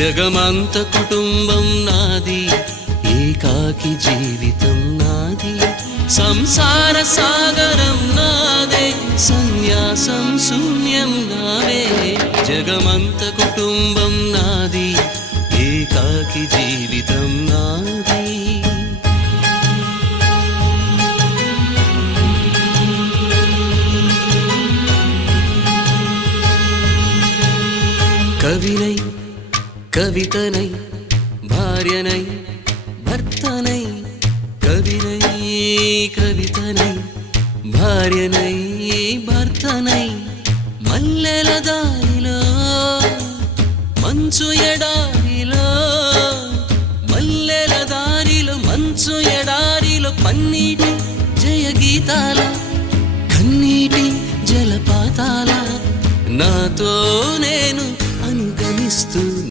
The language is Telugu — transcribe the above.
జగమంత కుటుంబం నాది, ఏకాకి జీవితం నాది, సంసార సాగరం నాదే, సన్యాసం శూన్యం నావే. జగమంత కుటుంబం నాది, ఏకాకి జీవితం నాది. కవినై కవితనై భార్యనై భర్తనై, కవినై కవితనై భార్యనై భర్తనై, మల్లెల దారిలో మంచు ఎడారిలో, మల్లెల దారిలో మంచు ఎడారిలో, పన్నీటి జయ గీతాల కన్నీటి జలపాతాల, నాతో నేను అనుగమిస్తూ